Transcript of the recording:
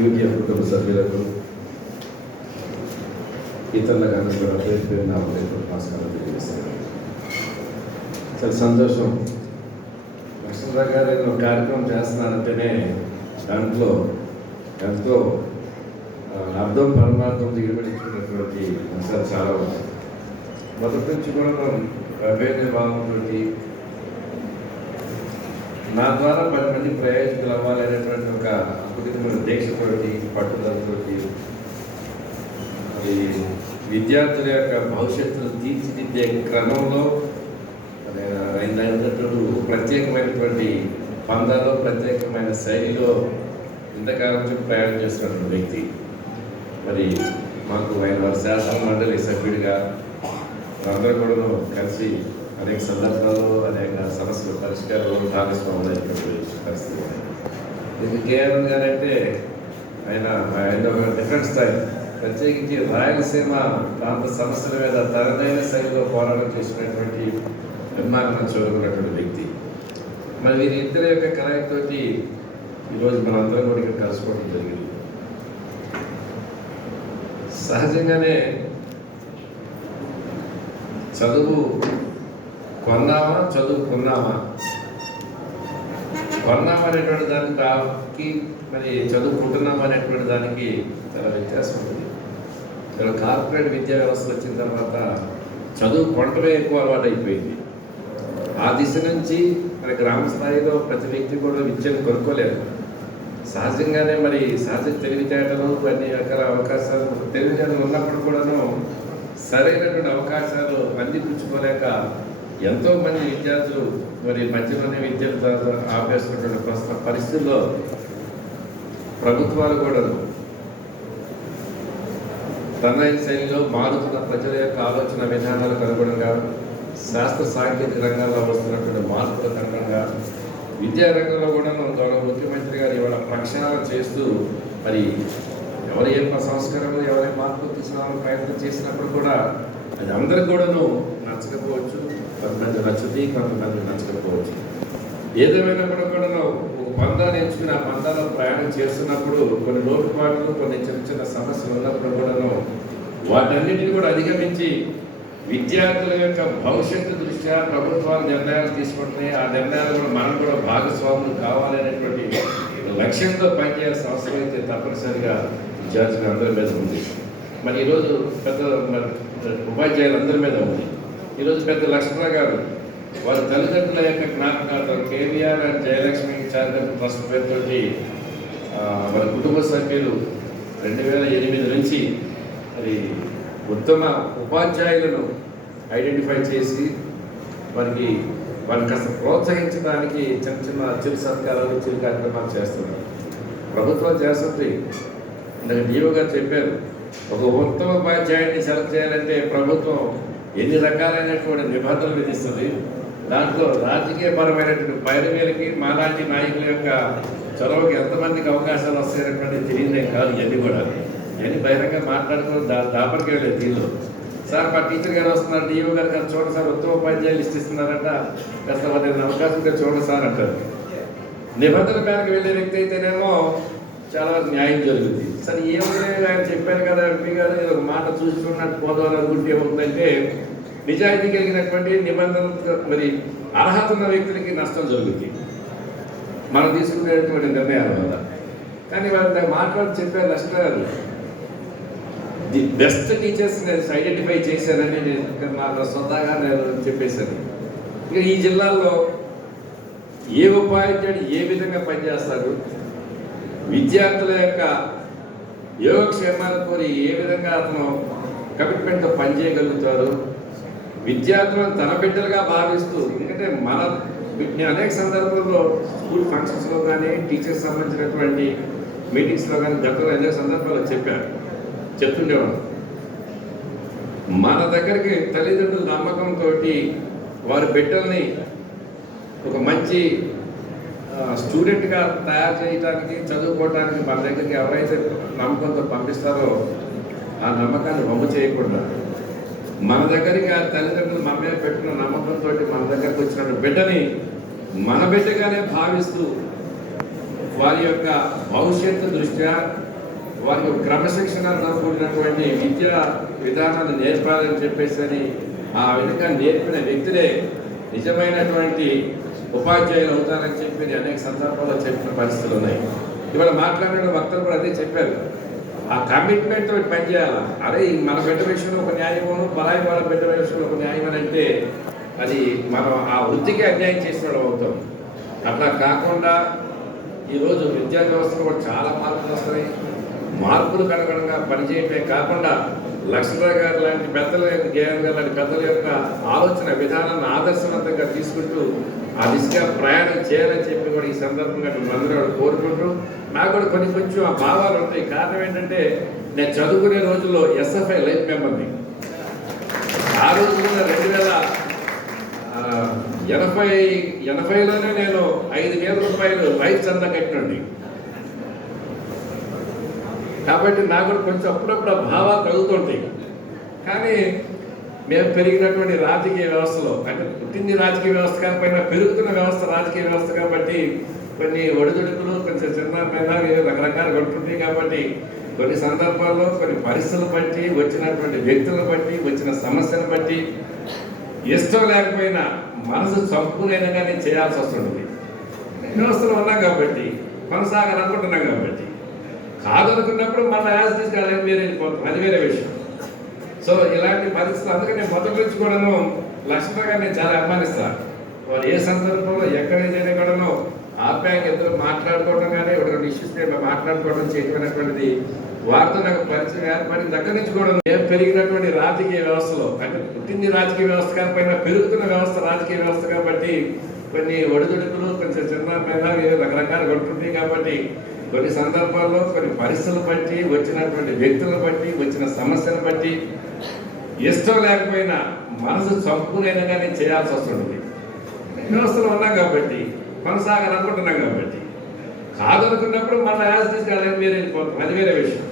UTF కుటుంబ సభ్యులకు ఇతరులకు అందరూ కూడా పేరు పేరు నా హృదయపూర్వక నమస్కారం తెలియజేస్తాను చాలా సంతోషం నక్షత్ర గారు ఒక కార్యక్రమం చేస్తున్నానంటేనే దాంట్లో ఎంతో అర్థం పరమార్థం దిగబడించుకున్నటువంటి అంశాలు చాలా ఉన్నాయి మొదటి నుంచి కూడా మనం అభ్యర్థి భావంతో నా ద్వారా పది మంది ప్రయోజకులు అద్భుతమైన దీక్షతోటి పట్టుదలతోటి మరి విద్యార్థుల యొక్క భవిష్యత్తును తీర్చిదిద్దే క్రమంలో మరి ప్రత్యేకమైనటువంటి పందాలో ప్రత్యేకమైన శైలిలో ఇంతకాలం నుంచి ప్రయాణం చేస్తున్నటువంటి వ్యక్తి. మరి మాకు ఆయన వారి శాసన మండలి సభ్యుడిగా అందరూ కూడా కలిసి అనేక సందర్భాల్లో అనేక సమస్యల పరిష్కారంలో భాగస్వాములు అయినటువంటి పరిస్థితి. ఇది కేవలం గారంటే ఆయన ఆయన ఒక డిఫరెంట్ స్థాయి ప్రత్యేకించి రాయలసీమ ప్రాంత సమస్యల మీద తనదైన శైలిలో పోరాటం చేసినటువంటి నిర్మాణం చూడకున్నటువంటి వ్యక్తి. మరి వీరి ఇద్దరి యొక్క కలయికతోటి ఈరోజు మనందరం కూడా ఇక్కడ కలుసుకోవడం జరిగింది. సహజంగానే చదువు కొన్నామా చదువుకున్నామా కొన్నాం అనేటువంటి దానికి మరి చదువుకుంటున్నాం అనేటువంటి దానికి చాలా వ్యత్యాసం ఉంది. ఇక్కడ కార్పొరేట్ విద్యా వ్యవస్థ వచ్చిన తర్వాత చదువు కొనటమే ఎక్కువ అలవాటు అయిపోయింది ఆ దిశ నుంచి మరి గ్రామ స్థాయిలో ప్రతి వ్యక్తి కూడా విద్యను కొనుక్కోలేదు సహజంగానే మరి సహజ తెలివితేటలు అన్ని రకాల అవకాశాలు తెలివితేటలు ఉన్నప్పుడు కూడాను సరైనటువంటి అవకాశాలు అందిపుచ్చుకోలేక ఎంతో మంది విద్యార్థులు మరి మధ్యలోనే విద్యను తర్వాత ఆపేసుకున్నటువంటి ప్రస్తుత పరిస్థితుల్లో ప్రభుత్వాలు కూడా తనైన శైలిలో మారుతున్న ప్రజల యొక్క ఆలోచన విధానాలకు అనుగుణంగా శాస్త్ర సాంకేతిక రంగాల్లో వస్తున్నటువంటి మార్పులకు అనుగుణంగా విద్యా రంగంలో కూడా మన గౌరవ ముఖ్యమంత్రి గారు ఇవాళ ప్రక్షాళన చేస్తూ మరి ఎవరి యొక్క సంస్కరణలు ఎవరి మార్పులు తీసుకురావాలని ప్రయత్నం చేసినప్పుడు కూడా అది అందరికి కూడాను నచ్చకపోవచ్చు. కొంతమంది నచ్చుతాయి కొంతమంది నచ్చకపోవచ్చు. ఏదేమైనా కూడా కూడా ఒక పందాన్ని ఎంచుకుని ఆ పందాలో ప్రయాణం చేస్తున్నప్పుడు కొన్ని లోటుపాట్లు కొన్ని చిన్న చిన్న సమస్యలు ఉన్నప్పుడు కూడాను వాటన్నిటిని కూడా అధిగమించి విద్యార్థుల యొక్క భవిష్యత్తు దృష్ట్యా ప్రభుత్వాలు నిర్ణయాలు తీసుకుంటున్నాయి ఆ నిర్ణయాలు కూడా మనం కూడా భాగస్వాములు కావాలనేటువంటి లక్ష్యంతో పనిచేయాల్సిన అవసరం అయితే తప్పనిసరిగా విద్యార్థులు అందరి మీద ఉంది. మరి ఈరోజు పెద్ద మరి ఉపాధ్యాయులు అందరి మీద ఉంది. ఈరోజు పెద్ద లక్ష్మణ గారు వారి తల్లిదండ్రుల యొక్క జ్ఞాపకార్థం KVR and Jayalakshmi charitable trust పేరుతోటి వారి కుటుంబ సభ్యులు రెండు వేల ఎనిమిది నుంచి మరి ఉత్తమ ఉపాధ్యాయులను ఐడెంటిఫై చేసి వారికి వారిని కాస్త ప్రోత్సహించడానికి చిన్న చిన్న చిరు సత్కారాలు చిరు కార్యక్రమాలు చేస్తున్నారు. ప్రభుత్వం చేస్తుంది ఇందాక డిఓ గారు చెప్పారు ఒక ఉత్తమ ఉపాధ్యాయుడిని సెలెక్ట్ చేయాలంటే ప్రభుత్వం ఎన్ని రకాలైనటువంటి నిబంధనలు విధిస్తుంది? దాంట్లో రాజకీయపరమైనటువంటి పైరవీలకి మాలాంటి నాయకుల యొక్క చొరవకి ఎంతమందికి అవకాశాలు వస్తాయనేటువంటి తెలియదే కాదు ఇవన్నీ కూడా. ఇవన్నీ బహిరంగ మాట్లాడుకుని దా దాపరికి వెళ్ళే దీనిలో. సార్ మా టీచర్ గారు వస్తున్నారు డిఓ గారు గారు చూడండి సార్ ఉత్తమ ఉపాధ్యాయులు లిస్ట్ ఇస్తున్నారంట. కాస్త వాళ్ళ అవకాశం ఉంటే చూడండి సార్ అంటారు. నిబంధన మేరకు వెళ్ళే వ్యక్తి అయితేనేమో చాలా న్యాయం జరుగుతుంది. సరే ఏమైనా ఆయన చెప్పారు కదా ఎంపీ గారు ఒక మాట చూసుకున్నట్టు పోదాం అనుకుంటే ఏమవుతుందంటే నిజాయితీ కలిగినటువంటి నిబంధన మరి అర్హత ఉన్న వ్యక్తులకి నష్టం జరుగుతుంది. మనం తీసుకునేటువంటి నిర్ణయాల వల్ల. కానీ వాళ్ళు మాట్లాడి చెప్పే నష్టాలు ది బెస్ట్ టీచర్స్ నేను ఐడెంటిఫై చేశానని నేను ఇక్కడ సొంతగా నేను చెప్పేశాను. ఇక ఈ జిల్లాలో ఏ ఉపాధ్యాయుడు ఏ విధంగా పనిచేస్తారు? విద్యార్థుల యొక్క యోగక్షేమాలు కోరి ఏ విధంగా అతను కమిట్మెంట్తో పనిచేయగలుగుతారు విద్యార్థులను తన బిడ్డలుగా భావిస్తూ ఎందుకంటే మన అనేక సందర్భాల్లో స్కూల్ ఫంక్షన్స్లో కానీ టీచర్స్ సంబంధించినటువంటి మీటింగ్స్లో కానీ గతంలో అనేక సందర్భాల్లో చెప్పారు. చెప్తుండేవాడు మన దగ్గరికి తల్లిదండ్రుల నమ్మకంతో వారి బిడ్డల్ని ఒక మంచి స్టూడెంట్గా తయారు చేయడానికి చదువుకోవడానికి మన దగ్గరికి ఎవరైతే నమ్మకంతో పంపిస్తారో ఆ నమ్మకాన్ని వమ్ము చేయకుండా మన దగ్గరికి ఆ తల్లిదండ్రులు మన మీద పెట్టిన నమ్మకంతో మన దగ్గరకు వచ్చిన బిడ్డని మన బిడ్డగానే భావిస్తూ వారి యొక్క భవిష్యత్తు దృష్ట్యా వారికి ఒక క్రమశిక్షణతో కూడినటువంటి విద్యా విధానాన్ని నేర్పాలని చెప్పేసి అని ఆ విధంగా నేర్పిన వ్యక్తులే నిజమైనటువంటి ఉపాధ్యాయులు అవుతారని చెప్పి అనేక సందర్భాల్లో చెప్పిన పరిస్థితులు ఉన్నాయి. ఇవాళ మాట్లాడిన వక్తలు కూడా అదే చెప్పారు. ఆ కమిట్మెంట్ తోటి పనిచేయాలి అరే మన బిడ్డ విషయంలో ఒక న్యాయమోను పరాయి వాళ్ళ బిడ్డ విషయంలో ఒక న్యాయం అంటే అది మనం ఆ వృత్తికి అన్యాయం చేసిన అవుతాం. అట్లా కాకుండా ఈరోజు విద్యా వ్యవస్థలో కూడా చాలా మార్పులు వస్తున్నాయి. మార్పులకు అనుగుణంగా పనిచేయటమే కాకుండా లక్ష్మణ గారు లాంటి పెద్దల యొక్క జయన్ గారు లాంటి పెద్దల యొక్క ఆలోచన విధానాన్ని ఆదర్శవంతంగా తీసుకుంటూ ఆ దిశగా ప్రయాణం చేయాలని చెప్పి కూడా ఈ సందర్భంగా మిమ్మల్ని కూడా కోరుకుంటూ నాకు కూడా కొన్ని కొంచెం ఆ భావాలు ఉంటాయి. కారణం ఏంటంటే నేను చదువుకునే రోజుల్లో ఎస్ఎఫ్ఐ లైఫ్ మెంబర్ని ఆ రోజు కూడా రెండు వేల ఎనభై ఎనభైలోనే నేను ఐదు వేల రూపాయలు లైఫ్ చందా కట్టినండి కాబట్టి నాకు కూడా కొంచెం అప్పుడప్పుడు ఆ భావాలు కలుగుతుంటాయి. కానీ మేము పెరిగినటువంటి రాజకీయ వ్యవస్థలో అంటే పుట్టింది రాజకీయ వ్యవస్థ కాకపోయినా పెరుగుతున్న వ్యవస్థ రాజకీయ వ్యవస్థ కాబట్టి కొన్ని ఒడిదుడుకులు కొంచెం చిన్న పెద్ద రకరకాలు రకరకాలుగా కాబట్టి కొన్ని సందర్భాల్లో కొన్ని పరిస్థితులు బట్టి వచ్చినటువంటి వ్యక్తులను బట్టి వచ్చిన సమస్యను బట్టి ఇష్టం లేకపోయినా మనసు చంపునైనా కానీ చేయాల్సి వస్తుంది వ్యవస్థలు ఉన్నాం కాబట్టి కొనసాగాలనుకుంటున్నాం కాబట్టి. కాదనుకున్నప్పుడు మన యాజ్ తీసుకెళ్ళాలని వేరే వెళ్ళిపోతాం అది వేరే విషయం. సో ఇలాంటి పరిస్థితులు అందుకని నేను మొదటి నుంచి కూడాను లక్ష్మణ గారిని నేను చాలా అభిమానిస్తాను. వారు ఏ సందర్భంలో ఎక్కడ ఏదైనా కూడాను ఆప్యాయంగా ఇద్దరు మాట్లాడుకోవడం కానీ ఒక రెండు ఇష్యూస్ నేను మాట్లాడుకోవడం చేయమైనటువంటిది వారితో నాకు పరిచయం ఏర్పడి దగ్గర నుంచి కూడా మేము పెరిగినటువంటి రాజకీయ వ్యవస్థలో అంటే పుట్టింది రాజకీయ వ్యవస్థ కాకపోయినా పెరుగుతున్న వ్యవస్థ రాజకీయ వ్యవస్థ కాబట్టి కొన్ని ఒడిదుడుకులు కొంచెం చిన్న పెద్ద రకరకాలు రకరకాలుగా కాబట్టి కొన్ని సందర్భాల్లో కొన్ని పరిస్థితులు బట్టి వచ్చినటువంటి వ్యక్తులను బట్టి వచ్చిన సమస్యను బట్టి ఇష్టం లేకపోయినా మనసు చంపునైనా కానీ చేయాల్సి వస్తుంటుంది వ్యవస్థలో ఉన్నాం కాబట్టి కొనసాగాలనుకుంటున్నాం కాబట్టి. కాదనుకున్నప్పుడు మన యాజ్ తీసుకెళ్ళాలని వేరే అది వేరే విషయం.